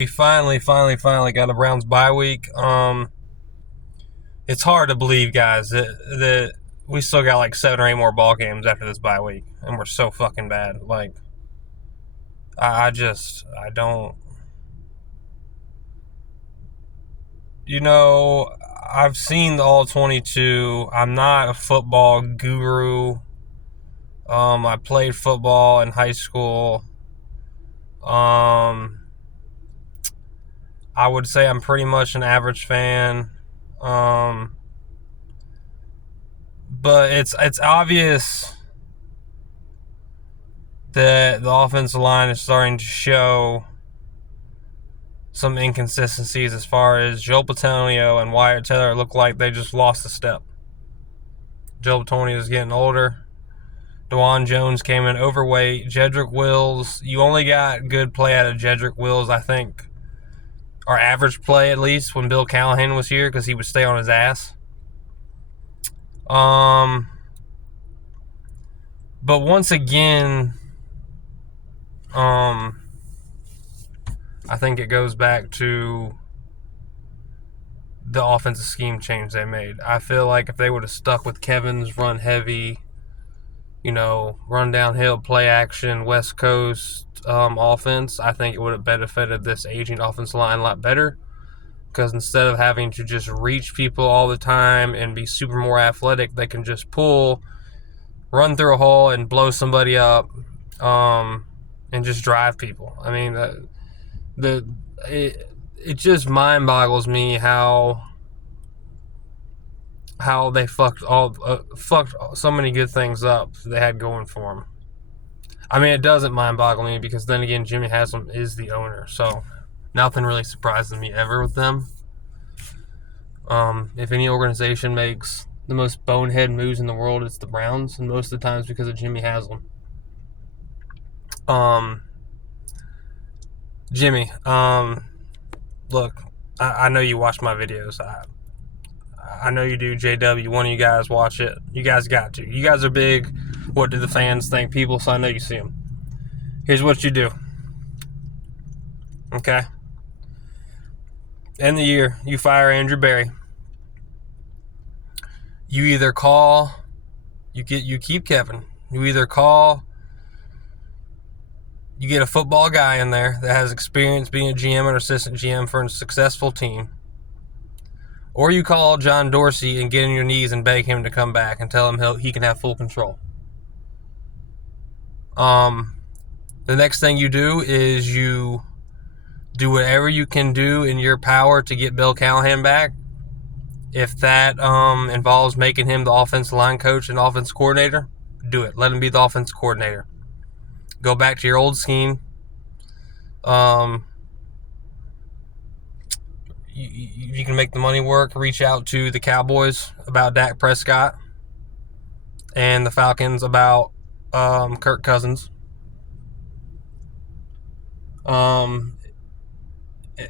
We finally got a Browns bye week. It's hard to believe, guys, that we still got like 7 or 8 more ball games after this bye week, and we're so fucking bad. Like, I don't. You know, I've seen the all 22. I'm not a football guru. I played football in high school. I would say I'm pretty much an average fan. Um, but it's obvious that the offensive line is starting to show some inconsistencies as far as Joe Patonio and Wyatt Taylor look like they just lost a step. Joe Patonio is getting older. Dwan Jones came in overweight. Jedrick Wills, you only got good play out of Jedrick Wills, I think, or average play at least, when Bill Callahan was here, because he would stay on his ass. But once again, I think it goes back to the offensive scheme change they made. I feel like if they would have stuck with Kevin's run heavy, run downhill, play action, West Coast offense, I think it would have benefited this aging offensive line a lot better. Because instead of having to just reach people all the time and be super more athletic, they can just pull, run through a hole, and blow somebody up, and just drive people. I mean, it just mind boggles me how they fucked so many good things up they had going for them. I mean, it doesn't mind boggle me because then again, Jimmy Haslam is the owner, so nothing really surprises me ever with them. If any organization makes the most bonehead moves in the world, it's the Browns, and most of the times because of Jimmy Haslam. Jimmy, look, I know you watch my videos. I know you do, JW. One of you guys watch it. You guys got to. You guys are big. What do the fans think people? So I know you see them. Here's what you do. Okay? End the year, you fire Andrew Berry. You either call, you keep Kevin. You either call, you get a football guy in there that has experience being a GM or assistant GM for a successful team. Or you call John Dorsey and get on your knees and beg him to come back and tell him he can have full control. The next thing you do is you do whatever you can do in your power to get Bill Callahan back. If that involves making him the offensive line coach and offensive coordinator, do it. Let him be the offensive coordinator. Go back to your old scheme. You can make the money work. Reach out to the Cowboys about Dak Prescott and the Falcons about Kirk Cousins. And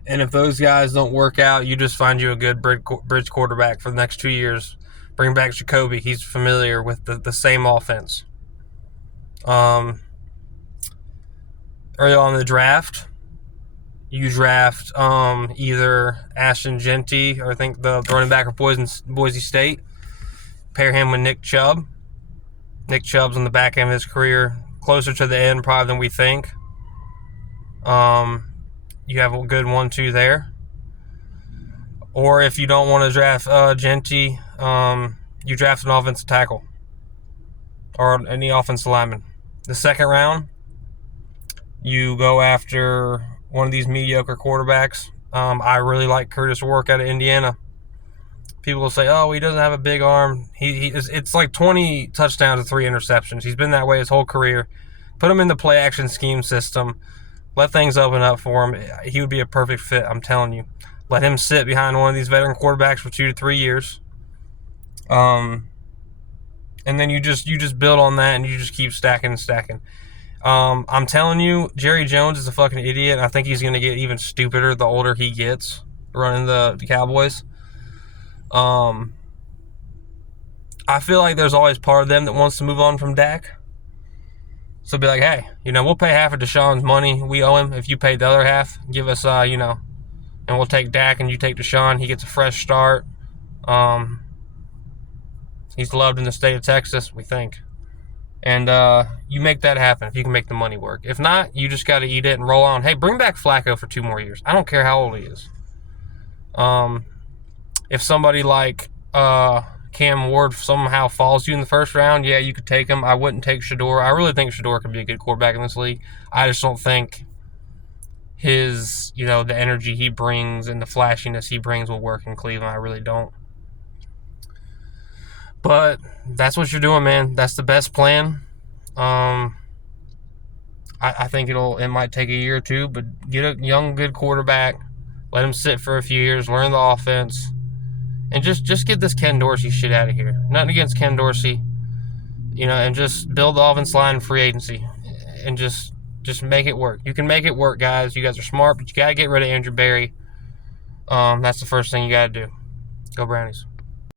if those guys don't work out, you just find you a good bridge quarterback for the next 2 years. Bring back Jacoby. He's familiar with the same offense. Early on in the draft, you draft either Ashton Jeanty or I think the running back of Boise State. Pair him with Nick Chubb. Nick Chubb's on the back end of his career, closer to the end probably than we think. You have a good 1-2 there. Or if you don't want to draft Jeanty, you draft an offensive tackle or any offensive lineman. The second round, you go after one of these mediocre quarterbacks. I really like Curtis Rourke out of Indiana. People will say, "Oh, he doesn't have a big arm." It's like 20 touchdowns and 3 interceptions. He's been that way his whole career. Put him in the play action scheme system. Let things open up for him. He would be a perfect fit, I'm telling you. Let him sit behind one of these veteran quarterbacks for 2 to 3 years. And then you just build on that and you just keep stacking and stacking. I'm telling you, Jerry Jones is a fucking idiot. I think he's going to get even stupider the older he gets running the Cowboys. I feel like there's always part of them that wants to move on from Dak. So be like, hey, we'll pay half of Deshaun's money we owe him. If you pay the other half, give us, and we'll take Dak and you take Deshaun. He gets a fresh start. He's loved in the state of Texas, we think. And you make that happen if you can make the money work. If not, you just got to eat it and roll on. Hey, bring back Flacco for 2 more years. I don't care how old he is. If somebody like Cam Ward somehow falls you in the first round, yeah, you could take him. I wouldn't take Shedeur. I really think Shedeur could be a good quarterback in this league. I just don't think his, the energy he brings and the flashiness he brings will work in Cleveland. I really don't. But that's what you're doing, man. That's the best plan. I think it might take a year or two, but get a young, good quarterback. Let him sit for a few years, learn the offense. And just get this Ken Dorsey shit out of here. Nothing against Ken Dorsey. And just build the offense line in free agency. And just make it work. You can make it work, guys. You guys are smart, but you got to get rid of Andrew Berry. That's the first thing you got to do. Go Brownies.